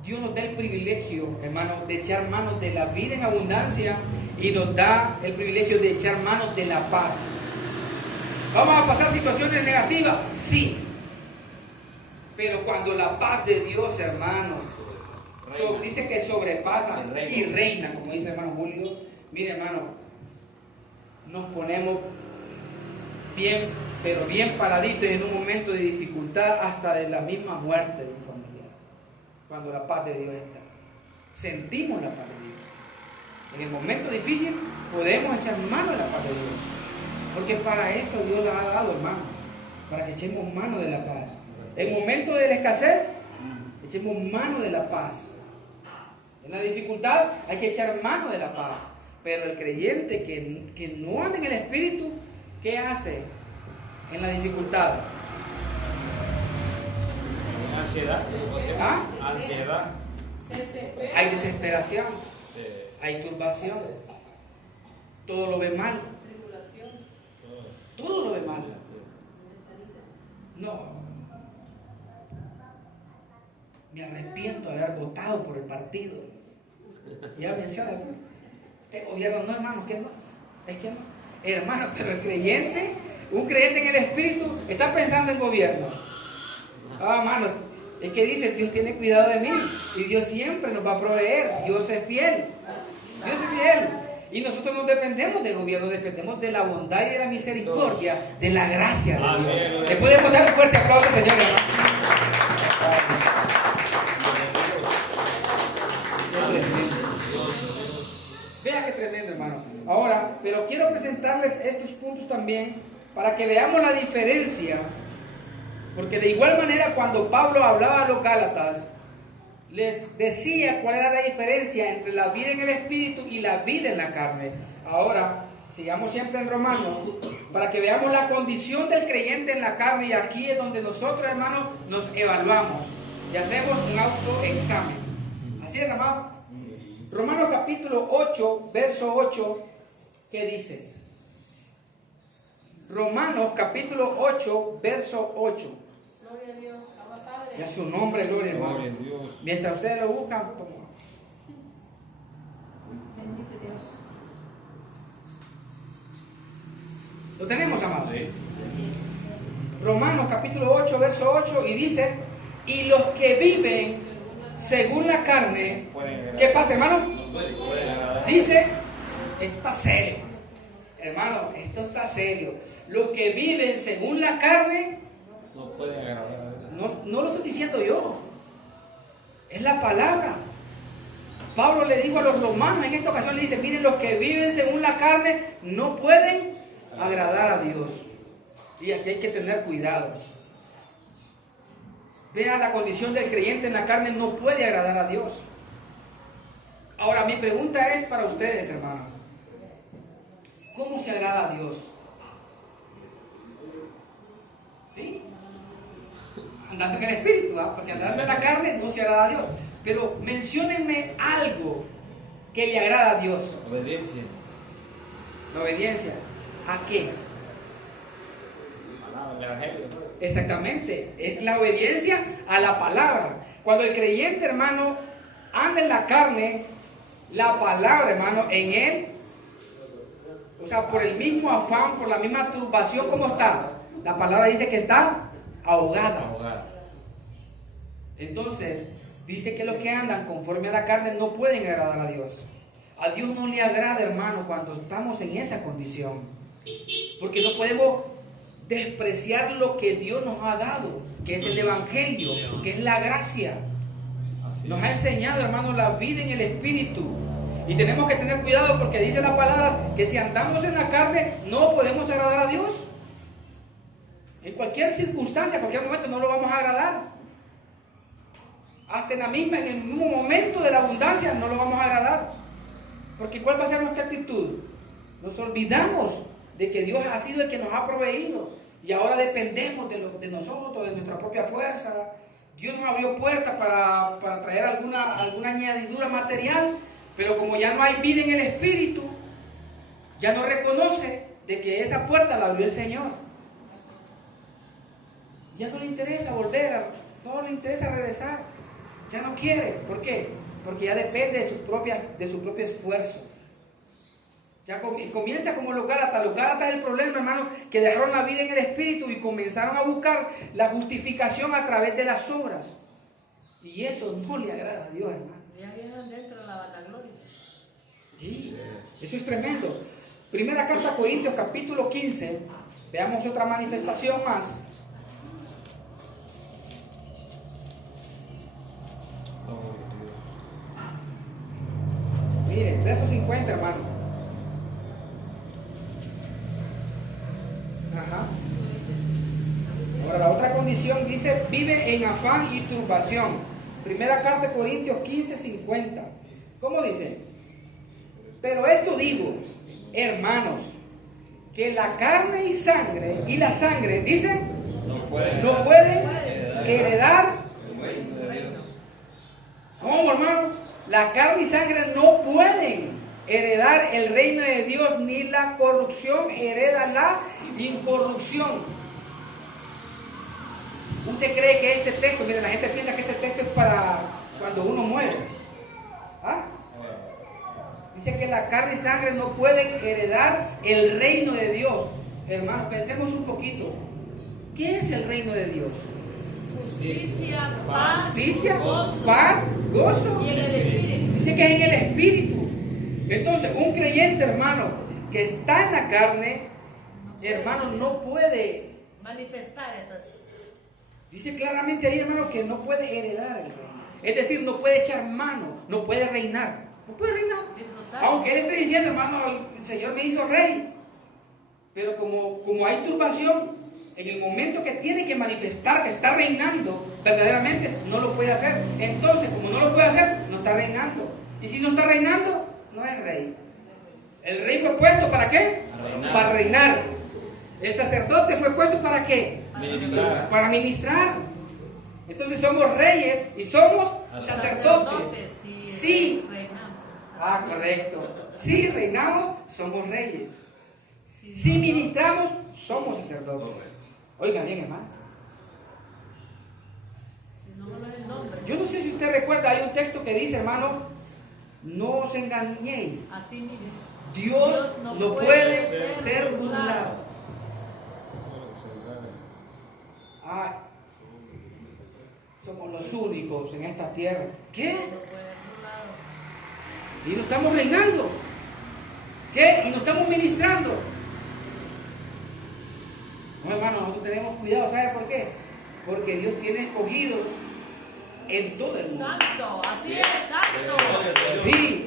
Dios nos da el privilegio, hermano, de echar manos de la vida en abundancia y nos da el privilegio de echar manos de la paz. ¿Vamos a pasar situaciones negativas? Sí. Pero cuando la paz de Dios, hermano, dice que sobrepasa y reina, como dice hermano Julio, mire hermano, nos ponemos bien, pero bien paraditos en un momento de dificultad, hasta de la misma muerte de un familiar. Cuando la paz de Dios está, sentimos la paz de Dios. En el momento difícil podemos echar mano de la paz de Dios, porque para eso Dios la ha dado, hermano, para que echemos mano de la paz. En momentos de la escasez, echemos mano de la paz. En la dificultad hay que echar mano de la paz. Pero el creyente que no anda en el Espíritu, ¿qué hace en la dificultad? Ansiedad. ¿Ah? Ansiedad. Se desespera. Hay desesperación, hay turbación, todo lo ve mal, Tribulación. todo lo ve mal. No, me arrepiento de haber votado por el partido. Ya menciona, este gobierno no, hermano, que no, es que no, hermano, pero el creyente, un creyente en el Espíritu, está pensando en gobierno. Ah, hermano, es que dice, Dios tiene cuidado de mí y Dios siempre nos va a proveer. Dios es fiel, Dios es fiel. Y nosotros no dependemos del gobierno, dependemos de la bondad y de la misericordia, de la gracia de Dios. ¿Le podemos dar un fuerte aplauso, Señor, hermano? Vea qué tremendo, hermano. Ahora, pero quiero presentarles estos puntos también para que veamos la diferencia. Porque de igual manera, cuando Pablo hablaba a los Gálatas, les decía cuál era la diferencia entre la vida en el Espíritu y la vida en la carne. Ahora, sigamos siempre en Romanos, para que veamos la condición del creyente en la carne. Y aquí es donde nosotros, hermanos, nos evaluamos y hacemos un autoexamen. Así es, amado. Romanos capítulo 8, verso 8, ¿qué dice? Romanos capítulo 8, verso 8. Gloria a Dios. Abba Padre. Y a su nombre, gloria, hermano. Gloria a Dios. Mientras ustedes lo buscan, como... Bendito Dios. ¿Lo tenemos, amado? Romanos capítulo 8, verso 8, y dice, y los que viven según la carne, ¿qué pasa, hermano? Dice, esto está serio, hermano, esto está serio. Los que viven según la carne, No pueden agradar a Dios. no lo estoy diciendo yo, es la palabra. Pablo le dijo a los romanos, en esta ocasión le dice, miren, los que viven según la carne no pueden agradar a Dios. Y aquí hay que tener cuidado. Vea la condición del creyente en la carne, no puede agradar a Dios. Ahora, mi pregunta es para ustedes, hermanos. ¿Cómo se agrada a Dios? ¿Sí? Andando en el Espíritu, ¿eh? Porque andando en la carne no se agrada a Dios. Pero menciónenme algo que le agrada a Dios. Obediencia. La obediencia. ¿A qué? Palabra, el evangelio. ¿No? Exactamente, es la obediencia a la palabra. Cuando el creyente, hermano, anda en la carne, la palabra, hermano, en él, o sea, por el mismo afán, por la misma turbación, ¿cómo está? La palabra dice que está ahogada. Abogado. Entonces, dice que los que andan conforme a la carne no pueden agradar a Dios. A Dios no le agrada, hermano, cuando estamos en esa condición. Porque no podemos despreciar lo que Dios nos ha dado, que es el Evangelio, que es la gracia. Nos ha enseñado, hermanos, la vida en el Espíritu. Y tenemos que tener cuidado porque dice la palabra que si andamos en la carne no podemos agradar a Dios. En cualquier circunstancia, en cualquier momento no lo vamos a agradar. Hasta en el mismo momento de la abundancia no lo vamos a agradar. Porque ¿cuál va a ser nuestra actitud? Nos olvidamos de que Dios ha sido el que nos ha proveído. Y ahora dependemos de nosotros, de nuestra propia fuerza. Dios nos abrió puertas para traer alguna añadidura material. Pero como ya no hay vida en el Espíritu, ya no reconoce de que esa puerta la abrió el Señor. Ya no le interesa volver, no le interesa regresar. Ya no quiere. ¿Por qué? Porque ya depende de su propio esfuerzo. Ya comienza como los Gálatas. Los Gálatas es el problema, hermano, que dejaron la vida en el Espíritu y comenzaron a buscar la justificación a través de las obras. Y eso no le agrada a Dios, hermano. Ya vienen dentro de la vanagloria. Sí, eso es tremendo. Primera carta a Corintios, capítulo 15. Veamos otra manifestación más. Miren, verso 50, hermano. Ajá. Ahora la otra condición dice, vive en afán y turbación. Primera carta de Corintios 15, 50. ¿Cómo dice? Pero esto digo, hermanos, que la carne y la sangre, dicen, no pueden heredar. ¿Cómo, hermano? La carne y sangre no pueden heredar el reino de Dios, ni la corrupción hereda la incorrupción. ¿Usted cree que este texto, mire, la gente piensa que este texto es para cuando uno muere? ¿Ah? Dice que la carne y sangre no pueden heredar el reino de Dios. Hermanos, pensemos un poquito. ¿Qué es el reino de Dios? Justicia, paz, Justicia, gozo. paz, gozo. Y en el Espíritu. Dice que es en el Espíritu. Entonces, un creyente, hermano, que está en la carne, hermano, no puede Manifestar esas. Dice claramente ahí, hermano, que no puede heredar el reino. Es decir, no puede echar mano, no puede reinar. No puede reinar. Disfrutar. Aunque él esté diciendo, hermano, el Señor me hizo rey. Pero como hay turbación, en el momento que tiene que manifestar que está reinando, verdaderamente no lo puede hacer. Entonces, como no lo puede hacer, no está reinando. Y si no está reinando, no es rey. El rey fue puesto ¿para qué? Para reinar. El sacerdote fue puesto ¿para qué? Ministrar. Para ministrar. Entonces somos reyes y somos sacerdotes. Sí. Reinamos. Ah, correcto. Si reinamos, somos reyes. Si ministramos, somos sacerdotes. Oiga bien, hermano. Si no me el nombre. Yo no sé si usted recuerda, hay un texto que dice, hermano, no os engañéis. Así mire. Dios no puede ser burlado. Ah, somos los únicos en esta tierra. ¿Qué? No puede ser burlado. Y no estamos reinando. ¿Qué? Y no estamos ministrando. No, hermano, nosotros tenemos cuidado. ¿Sabe por qué? Porque Dios tiene escogidos en todo el mundo. Santo, así es, santo. Sí,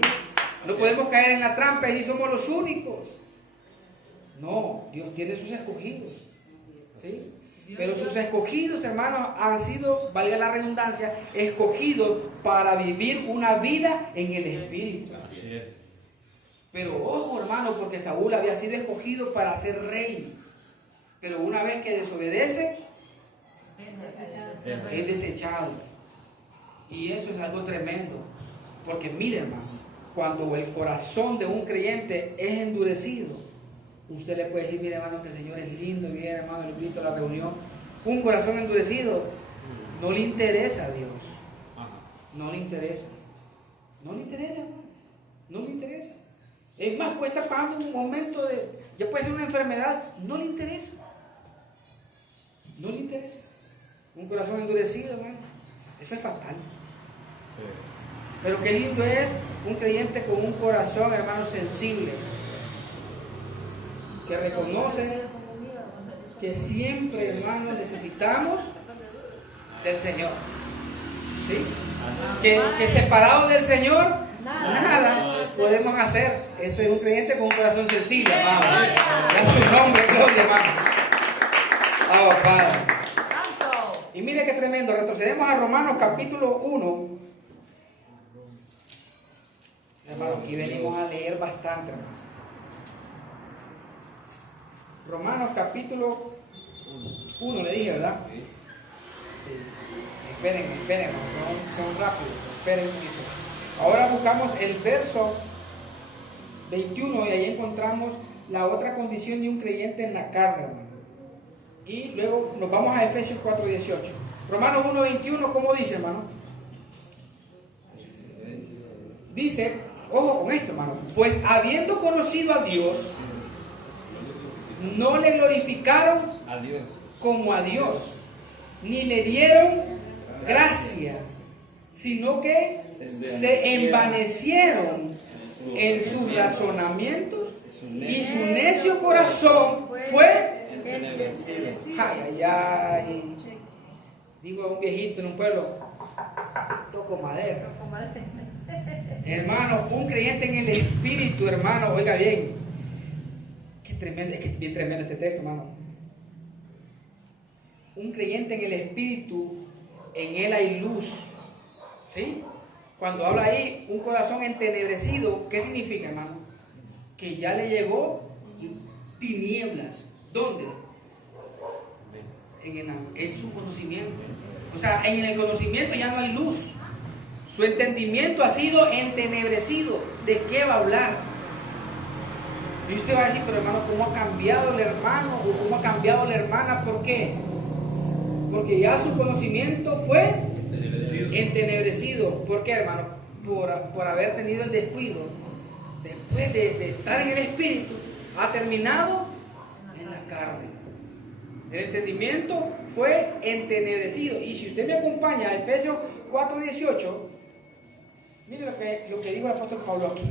no podemos caer en la trampa y somos los únicos. No, Dios tiene sus escogidos. ¿Sí? Pero sus escogidos, hermanos, han sido, valga la redundancia, escogidos para vivir una vida en el Espíritu. Pero ojo, hermano, porque Saúl había sido escogido para ser rey. Pero una vez que desobedece, es desechado. Y eso es algo tremendo. Porque mire, hermano, cuando el corazón de un creyente es endurecido, usted le puede decir, mire, hermano, que el Señor es lindo, bien, hermano, lo invito a la reunión. Un corazón endurecido no le interesa a Dios. No le interesa. No le interesa, hermano. No le interesa. Es más, puede estar pasando un momento de, ya puede ser una enfermedad, no le interesa. No le interesa. Un corazón endurecido, hermano, eso es fatal. Pero qué lindo es un creyente con un corazón, hermano, sensible, que reconoce que siempre, hermano, necesitamos del Señor. ¿Sí? Que separados del Señor, nada podemos hacer. Ese es un creyente con un corazón sensible, hermano. A su nombre, gloria, hermano. Oh, Padre. Y mire qué tremendo. Retrocedemos a Romanos capítulo 1. Hermano, aquí venimos a leer bastante, hermano. Romanos capítulo 1, le dije, ¿verdad? Sí. Esperen, son rápidos, esperen un poquito. Ahora buscamos el verso 21 y ahí encontramos la otra condición de un creyente en la carne, hermano. Y luego nos vamos a Efesios 4:18. Romanos 1:21, ¿cómo dice, hermano? Dice, ojo con esto, hermano, pues habiendo conocido a Dios, no le glorificaron como a Dios, ni le dieron gracias, sino que se envanecieron en sus razonamientos y su necio corazón fue ay, ay, ay. Digo a un viejito en un pueblo, toco madera. Hermano, un creyente en el espíritu, hermano, oiga bien, qué tremendo, es que es bien tremendo este texto, hermano. Un creyente en el espíritu, en él hay luz, ¿sí? Cuando habla ahí, un corazón entenebrecido, ¿qué significa, hermano? Que ya le llegó tinieblas. ¿Dónde? En su conocimiento. O sea, en el conocimiento ya no hay luz. Su entendimiento ha sido entenebrecido. ¿De qué va a hablar? Y usted va a decir, pero hermano, ¿cómo ha cambiado el hermano? ¿O cómo ha cambiado la hermana? ¿Por qué? Porque ya su conocimiento fue entenebrecido. ¿Por qué, hermano? Por haber tenido el descuido. Después de estar en el espíritu, ha terminado en la carne. El entendimiento fue entenebrecido. Y si usted me acompaña a Efesios 4:18, mire lo que dijo el apóstol Pablo aquí.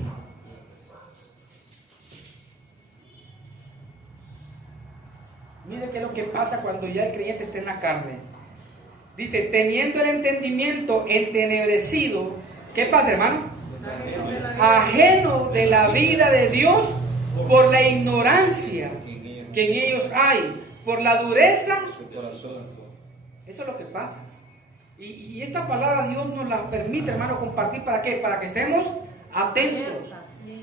Mire qué es lo que pasa cuando ya el creyente está en la carne. Dice, teniendo el entendimiento entenebrecido, ¿qué pasa, hermano? Ajeno de la vida de Dios por la ignorancia que en ellos hay, por la dureza. Eso es lo que pasa. Y esta palabra Dios nos la permite, hermano, compartir. ¿Para qué? Para que estemos atentos.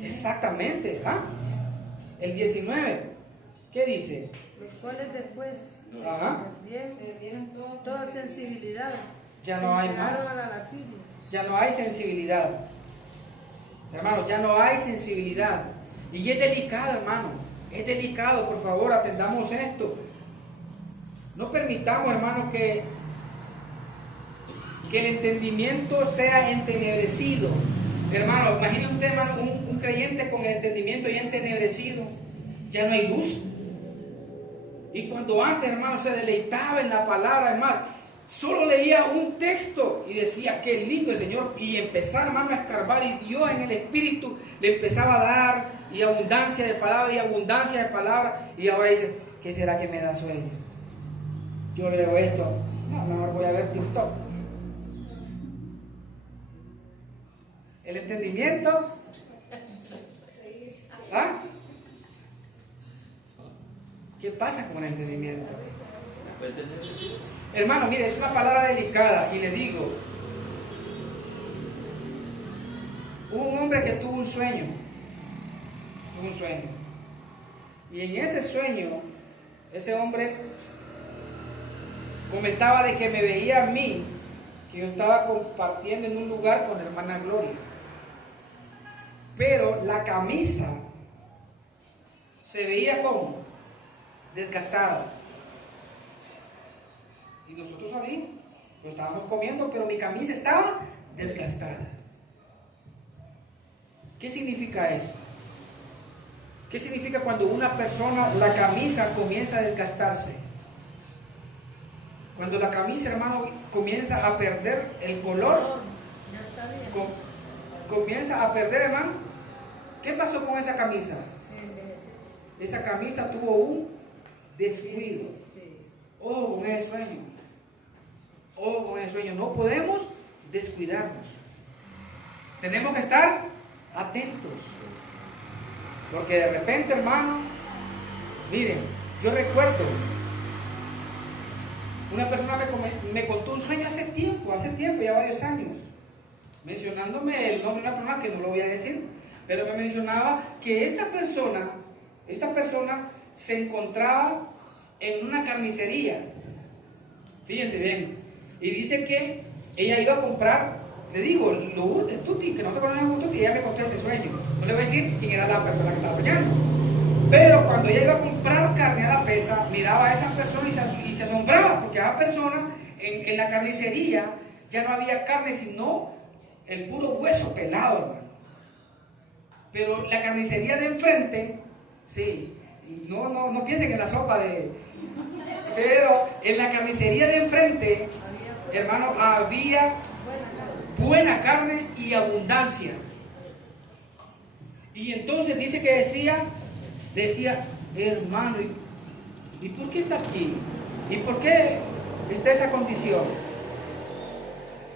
Exactamente. ¿Ah? El 19. ¿Qué dice? Los cuales después perdieron toda sensibilidad. Ya no hay más. Ya no hay sensibilidad. Hermano, ya no hay sensibilidad. Y es delicado, hermano. Es delicado, por favor, atendamos esto. No permitamos, hermano, que el entendimiento sea entenebrecido. Hermano, imagine usted, hermano, un creyente con el entendimiento ya entenebrecido. Ya no hay luz. Y cuando antes, hermano, se deleitaba en la palabra, hermano, solo leía un texto y decía, qué lindo el Señor. Y empezaba, hermano, a escarbar. Y Dios en el Espíritu le empezaba a dar y abundancia de palabra y abundancia de palabra. Y ahora dice, ¿qué será que me da sueño? Yo leo esto. No, mejor voy a ver TikTok. El entendimiento. ¿Ah? ¿Qué pasa con el entendimiento? Hermano, mire, es una palabra delicada y le digo, hubo un hombre que tuvo un sueño, y en ese sueño, ese hombre comentaba de que me veía a mí, que yo estaba compartiendo en un lugar con la hermana Gloria, pero la camisa se veía como desgastada. Y nosotros sabíamos, lo estábamos comiendo, pero mi camisa estaba desgastada. ¿Qué significa eso? ¿Qué significa cuando una persona, la camisa comienza a desgastarse? Cuando la camisa, hermano, comienza a perder el color, comienza a perder, hermano. ¿Qué pasó con esa camisa? Esa camisa tuvo un descuido. Ojo con ese sueño. Ojo con ese sueño. No podemos descuidarnos. Tenemos que estar atentos. Porque de repente, hermano, miren, yo recuerdo, una persona me contó un sueño hace tiempo, ya varios años, mencionándome el nombre de una persona que no lo voy a decir, pero me mencionaba que esta persona se encontraba en una carnicería, fíjense bien, y dice que ella iba a comprar, le digo, lo de Tuti, que no te conocemos Tuti, ella me contó ese sueño, no le voy a decir quién era la persona que estaba soñando, pero cuando ella iba a comprar carne a la pesa, miraba a esa persona y se asombraba, porque a esa persona en la carnicería ya no había carne, sino el puro hueso pelado, hermano. Pero la carnicería de enfrente, sí, no piensen en la sopa de... Pero en la carnicería de enfrente, hermano, había buena carne y abundancia. Y entonces dice que decía, hermano, ¿y por qué está aquí? ¿Y por qué está esa condición?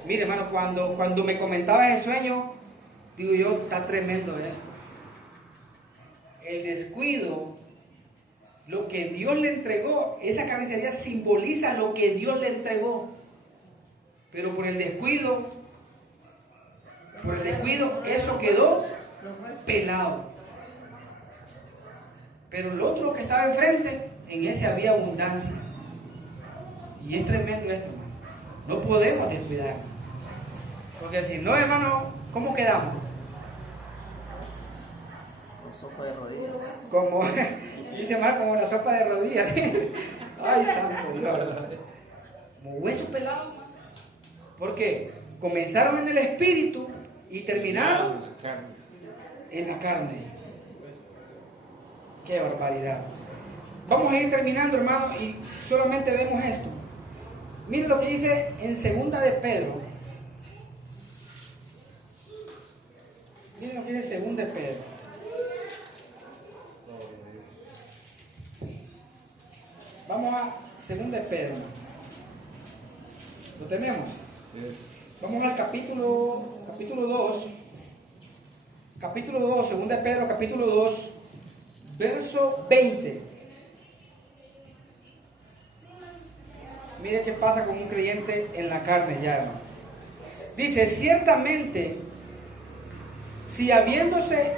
Mire, hermano, cuando me comentaba ese sueño, digo yo, está tremendo esto. El descuido, lo que Dios le entregó, esa carnicería simboliza lo que Dios le entregó. Pero por el descuido, eso quedó pelado. Pero el otro que estaba enfrente, en ese había abundancia. Y es tremendo esto, hermano. No podemos descuidar. Porque si no, hermano, ¿cómo quedamos? Con sopa de rodillas. Como, dice Mar, como la sopa de rodillas. Ay, santo Dios. Como hueso pelado, hermano. Porque comenzaron en el espíritu y terminaron en la carne. Qué barbaridad. Vamos a ir terminando, hermano, y solamente vemos esto. Miren lo que dice en segunda de Pedro. Miren lo que dice segunda de Pedro. Vamos a segunda de Pedro. ¿Lo tenemos? Vamos al capítulo 2. Capítulo 2, segunda de Pedro, capítulo 2, verso 20. Mire qué pasa con un creyente en la carne ya, hermano. Dice, ciertamente, si habiéndose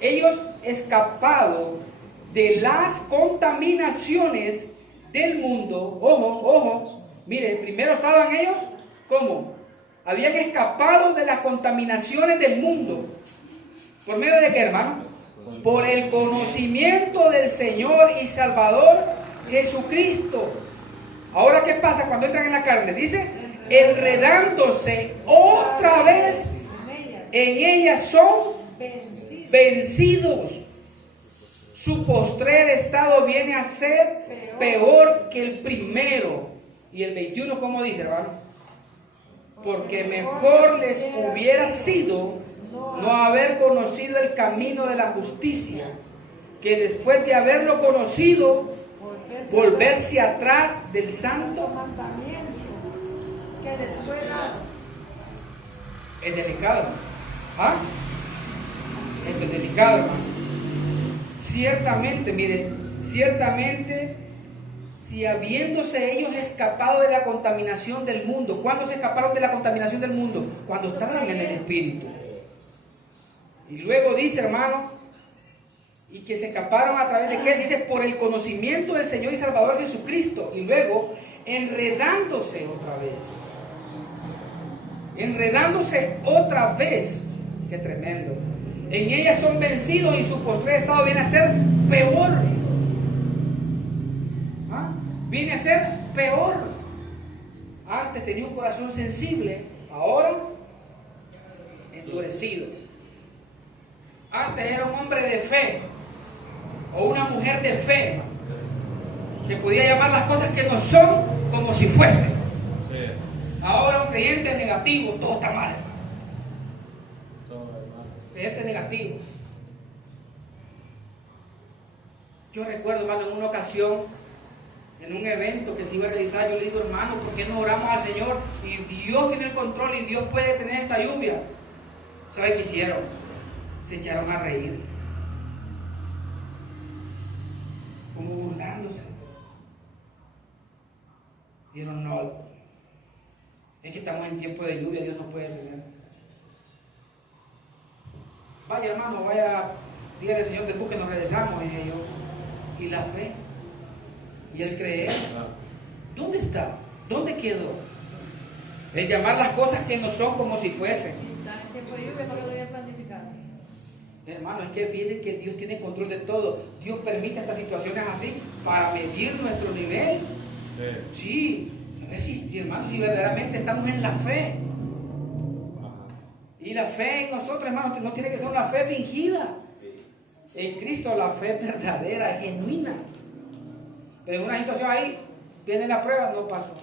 ellos escapado de las contaminaciones del mundo, ojo, mire, primero estaban ellos, ¿cómo? Habían escapado de las contaminaciones del mundo. ¿Por medio de qué, hermano? Por el conocimiento del Señor y Salvador Jesucristo. Ahora, ¿qué pasa cuando entran en la carne? Dice, enredándose otra vez, en ella son vencidos. Su postrer estado viene a ser peor que el primero. Y el 21, ¿cómo dice, hermano? Porque mejor les hubiera sido no haber conocido el camino de la justicia, que después de haberlo conocido, volverse atrás del santo mandamiento que después dado. Es delicado. ¿Ah? Esto es delicado, hermano. Ciertamente, miren, si habiéndose ellos escapado de la contaminación del mundo, ¿cuándo se escaparon de la contaminación del mundo? Cuando estaban en el Espíritu. Y luego dice, hermano, y que se escaparon a través de qué, dice, por el conocimiento del Señor y Salvador Jesucristo. Y luego, enredándose otra vez. Qué tremendo. En ellas son vencidos y su postrer estado viene a ser peor. ¿Ah? Viene a ser peor. Antes tenía un corazón sensible, ahora endurecido. Antes era un hombre de fe o una mujer de fe que podía llamar las cosas que no son como si fuesen. Ahora un creyente negativo, todo está mal. Creyente negativo. Yo recuerdo, hermano, en una ocasión en un evento que se iba a realizar, yo le digo, hermano, ¿por qué no oramos al Señor? Y Dios tiene el control y Dios puede tener esta lluvia. ¿Sabe qué hicieron? Se echaron a reír, como burlándose. Dijeron, no, es que estamos en tiempo de lluvia, Dios no puede tener. Vaya, hermano, vaya, dígale al Señor, después que nos regresamos, dije yo. Y la fe y el creer, ¿dónde está? ¿Dónde quedó? El llamar las cosas que no son como si fuesen. Está en tiempo de lluvia, ¿para que lo había planificado? Hermano, es que fíjense que Dios tiene control de todo. Dios permite estas situaciones así para medir nuestro nivel. Sí, a ver si hermano, si verdaderamente estamos en la fe. Y la fe en nosotros, hermano, no tiene que ser una fe fingida. En Cristo la fe es verdadera, es genuina. Pero en una situación ahí, viene la prueba, no pasó.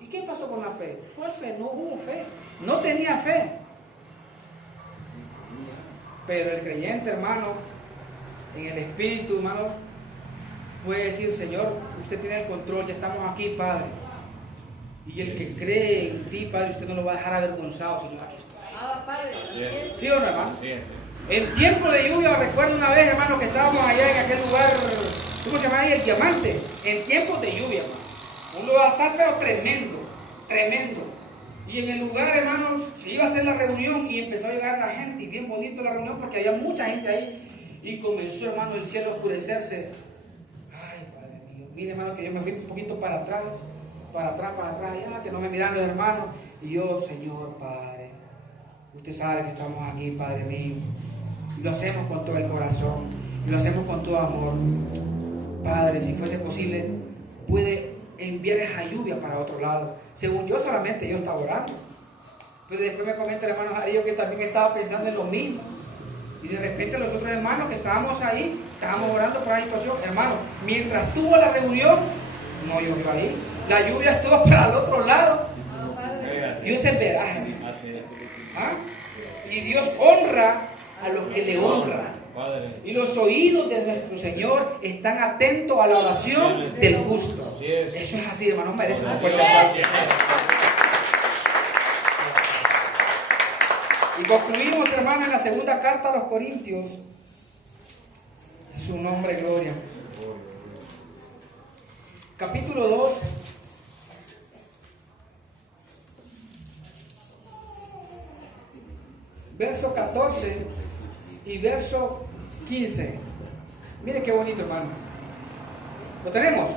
¿Y qué pasó con la fe? ¿Cuál fe? No hubo fe. No tenía fe. Pero el creyente, hermano, en el Espíritu, hermano, puede decir, Señor, usted tiene el control, ya estamos aquí, Padre. Y el que cree en ti, Padre, usted no lo va a dejar avergonzado, Señor, aquí estoy. Ah, Padre, así es. ¿Sí o no, hermano? Sí. En tiempo de lluvia, recuerdo una vez, hermano, que estábamos allá en aquel lugar, ¿cómo se llama ahí? El Diamante. En tiempos de lluvia, hermano. Un lodazal, pero tremendo, tremendo. Y en el lugar, hermanos, se iba a hacer la reunión y empezó a llegar la gente, y bien bonito la reunión porque había mucha gente ahí. Y comenzó, hermano, el cielo a oscurecerse. Ay, Padre mío. Mire, hermano, que yo me fui un poquito para atrás, ya, que no me miran los hermanos. Y yo, Señor, Padre, usted sabe que estamos aquí, Padre mío. Y lo hacemos con todo el corazón, y lo hacemos con todo amor. Padre, si fuese posible, puede enviar esa lluvia para otro lado. Según yo, solamente yo estaba orando. Pero después me comenta el hermano Jarillo que también estaba pensando en lo mismo. Y de repente los otros hermanos que estábamos ahí, estábamos orando por la situación. Hermano, mientras tuvo la reunión, no llovió ahí. La lluvia estuvo para el otro lado. Ah, Padre. Dios es veraz. Así es. ¿Ah? Y Dios honra a los que le honran. Padre. Y los oídos de nuestro Señor están atentos a la oración del justo. Así es. Eso es así, hermano, merece un Así fuerte es. aplauso. Y concluimos, hermano, en la segunda carta a los Corintios. Su nombre, gloria. Capítulo 2. Verso 14 y verso 15. Mire qué bonito, hermano. ¿Lo tenemos?